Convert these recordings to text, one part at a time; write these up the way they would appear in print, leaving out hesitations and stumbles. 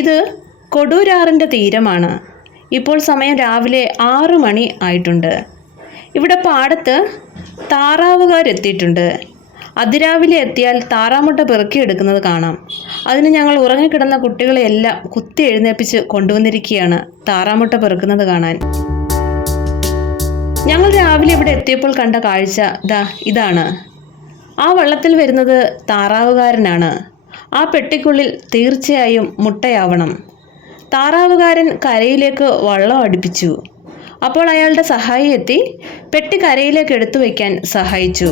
ഇത് കൊടൂരാറിൻ്റെ തീരമാണ്. ഇപ്പോൾ സമയം രാവിലെ 6 മണി ആയിട്ടുണ്ട്. ഇവിടെ പാടത്ത് താറാവുകാരെത്തിയിട്ടുണ്ട്. അതിരാവിലെ എത്തിയാൽ താറാമുട്ട പെറുക്കിയെടുക്കുന്നത് കാണാം. അതിന് ഞങ്ങൾ ഉറങ്ങിക്കിടന്ന കുട്ടികളെയെല്ലാം കുത്തി എഴുന്നേൽപ്പിച്ച് കൊണ്ടുവന്നിരിക്കുകയാണ് താറാമുട്ട പെറുക്കുന്നത് കാണാൻ. ഞങ്ങൾ രാവിലെ ഇവിടെ എത്തിയപ്പോൾ കണ്ട കാഴ്ച ഇതാണ്. ആ വള്ളത്തിൽ വരുന്നത് താറാവുകാരനാണ്. ആ പെട്ടിക്കുള്ളിൽ തീർച്ചയായും മുട്ടയാവണം. താറാവുകാരൻ കരയിലേക്ക് വള്ളം അടുപ്പിച്ചു. അപ്പോൾ അയാളുടെ സഹായി എത്തി പെട്ടി കരയിലേക്ക് എടുത്തു വയ്ക്കാൻ സഹായിച്ചു.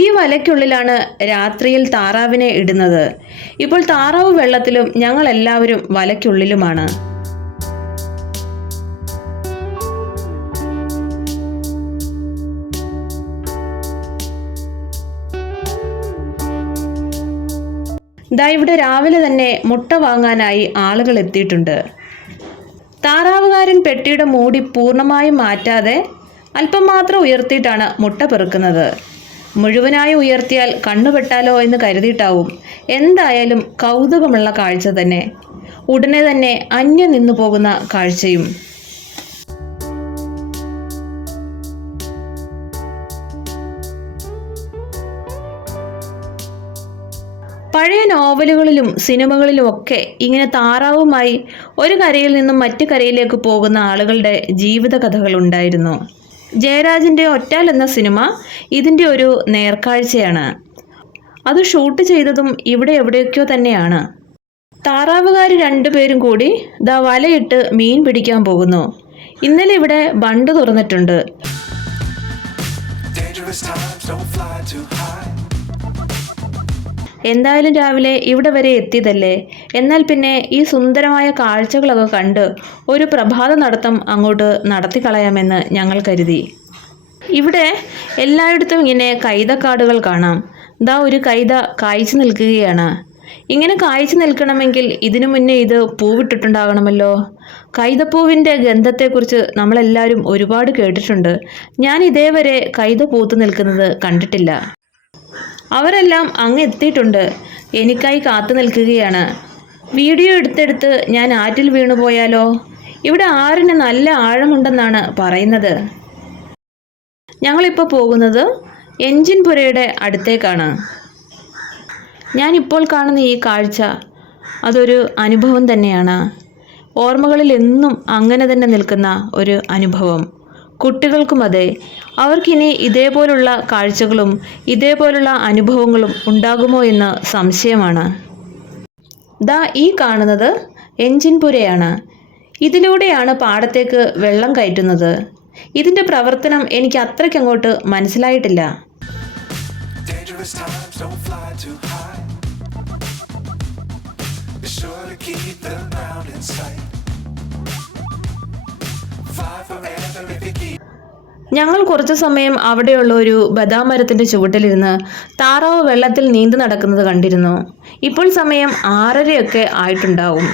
ഈ വലയ്ക്കുള്ളിലാണ് രാത്രിയിൽ താറാവിനെ ഇടുന്നത്. ഇപ്പോൾ താറാവ് വെള്ളത്തിലും ഞങ്ങൾ എല്ലാവരും വലയ്ക്കുള്ളിലുമാണ്. ഇവിടെ രാവിലെ തന്നെ മുട്ട വാങ്ങാനായി ആളുകൾ എത്തിയിട്ടുണ്ട്. താറാവുകാരൻ പെട്ടിയുടെ മൂടി പൂർണ്ണമായും മാറ്റാതെ അല്പം മാത്രം ഉയർത്തിയിട്ടാണ് മുട്ട പെറുക്കുന്നത്. മുഴുവനായി ഉയർത്തിയാൽ കണ്ണുപെട്ടാലോ എന്ന് കരുതിയിട്ടാവും. എന്തായാലും കൗതുകമുള്ള കാഴ്ച തന്നെ. ഉടനെ തന്നെ അന്യം നിന്നു പോകുന്ന കാഴ്ചയും. പഴയ നോവലുകളിലും സിനിമകളിലും ഒക്കെ ഇങ്ങനെ താറാവുമായി ഒരു കരയിൽ നിന്നും മറ്റു കരയിലേക്ക് പോകുന്ന ആളുകളുടെ ജീവിത കഥകൾ ഉണ്ടായിരുന്നു. ജയരാജിൻ്റെ ഒറ്റാൽ എന്ന സിനിമ ഇതിൻ്റെ ഒരു നേർക്കാഴ്ചയാണ്. അത് ഷൂട്ട് ചെയ്തതും ഇവിടെ എവിടെയൊക്കെയോ തന്നെയാണ്. താറാവുകാർ 2 പേരും കൂടി വലയിട്ട് മീൻ പിടിക്കാൻ പോകുന്നു. ഇന്നലെ ഇവിടെ ബണ്ട് തുറന്നിട്ടുണ്ട്. എന്തായാലും രാവിലെ ഇവിടെ വരെ എത്തിയതല്ലേ, എന്നാൽ പിന്നെ ഈ സുന്ദരമായ കാഴ്ചകളൊക്കെ കണ്ട് ഒരു പ്രഭാത നടത്തം അങ്ങോട്ട് നടത്തിക്കളയാമെന്ന് ഞങ്ങൾ കരുതി. ഇവിടെ എല്ലായിടത്തും ഇങ്ങനെ കൈതക്കാടുകൾ കാണാം. ഒരു കൈത കായ്ച്ചു നിൽക്കുകയാണ്. ഇങ്ങനെ കായ്ച്ചു നിൽക്കണമെങ്കിൽ ഇതിനു മുന്നേ ഇത് പൂവിട്ടിട്ടുണ്ടാകണമല്ലോ. കൈതപ്പൂവിൻ്റെ ഗന്ധത്തെക്കുറിച്ച് നമ്മളെല്ലാവരും ഒരുപാട് കേട്ടിട്ടുണ്ട്. ഞാൻ ഇതേവരെ കൈത പൂത്തു നിൽക്കുന്നത് കണ്ടിട്ടില്ല. അവരെല്ലാം അങ്ങ് എത്തിയിട്ടുണ്ട്. എനിക്കായി കാത്തു നിൽക്കുകയാണ്. വീഡിയോ എടുത്തെടുത്ത് ഞാൻ ആറ്റിൽ വീണു പോയാലോ? ഇവിടെ ആറിന് നല്ല ആഴമുണ്ടെന്നാണ് പറയുന്നത്. ഞങ്ങളിപ്പോൾ പോകുന്നത് എഞ്ചിൻ പുരയുടെ അടുത്തേക്കാണ്. ഞാനിപ്പോൾ കാണുന്ന ഈ കാഴ്ച അതൊരു അനുഭവം തന്നെയാണ്. ഓർമ്മകളിൽ എന്നും അങ്ങനെ തന്നെ നിൽക്കുന്ന ഒരു അനുഭവം. കുട്ടികൾക്കും അതെ. അവർക്കിനി ഇതേപോലുള്ള കാഴ്ചകളും ഇതേപോലുള്ള അനുഭവങ്ങളും ഉണ്ടാകുമോ എന്ന് സംശയമാണ്. ഈ കാണുന്നത് എഞ്ചിൻ പുരയാണ്. ഇതിലൂടെയാണ് പാടത്തേക്ക് വെള്ളം കയറ്റുന്നത്. ഇതിൻ്റെ പ്രവർത്തനം എനിക്ക് അത്രയ്ക്കങ്ങോട്ട് മനസ്സിലായിട്ടില്ല. ഞങ്ങൾ കുറച്ചു സമയം അവിടെയുള്ള ഒരു ബദാം മരത്തിൻ്റെ ചുവട്ടിലിരുന്ന് താറാവ് വെള്ളത്തിൽ നീന്തി നടക്കുന്നത് കണ്ടിരുന്നു. ഇപ്പോൾ സമയം 6:30 ആയിട്ടുണ്ടാവും.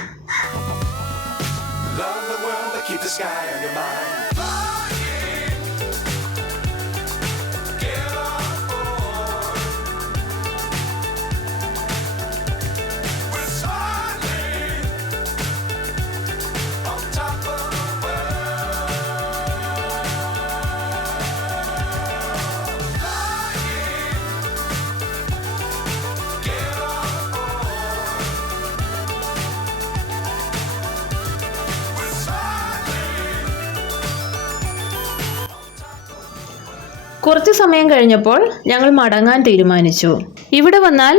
കുറച്ച് സമയം കഴിഞ്ഞപ്പോൾ ഞങ്ങൾ മടങ്ങാൻ തീരുമാനിച്ചു. ഇവിടെ വന്നാൽ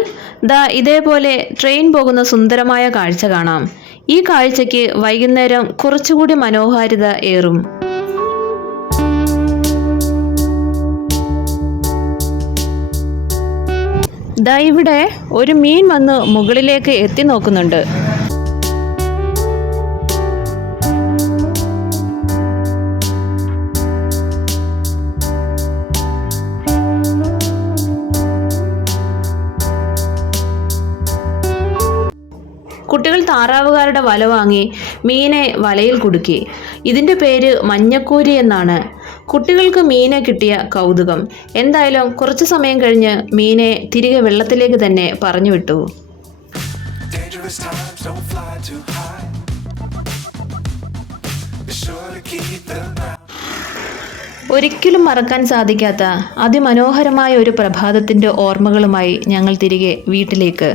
ഇതേപോലെ ട്രെയിൻ പോകുന്ന സുന്ദരമായ കാഴ്ച കാണാം. ഈ കാഴ്ചയ്ക്ക് വൈകുന്നേരം കുറച്ചുകൂടി മനോഹാരിത ഏറും. ഇവിടെ ഒരു മീൻ വന്ന് മുകളിലേക്ക് എത്തി നോക്കുന്നുണ്ട്. കുട്ടികൾ താറാവുകാരുടെ വല വാങ്ങി മീനെ വലയിൽ കുടുക്കി. ഇതിൻ്റെ പേര് മഞ്ഞക്കൂരി എന്നാണ്. കുട്ടികൾക്ക് മീനെ കിട്ടിയ കൗതുകം. എന്തായാലും കുറച്ചു സമയം കഴിഞ്ഞ് മീനെ തിരികെ വെള്ളത്തിലേക്ക് തന്നെ പറഞ്ഞു വിട്ടു. ഒരിക്കലും മറക്കാൻ സാധിക്കാത്ത അതിമനോഹരമായ ഒരു പ്രഭാതത്തിൻ്റെ ഓർമ്മകളുമായി ഞങ്ങൾ തിരികെ വീട്ടിലേക്ക്.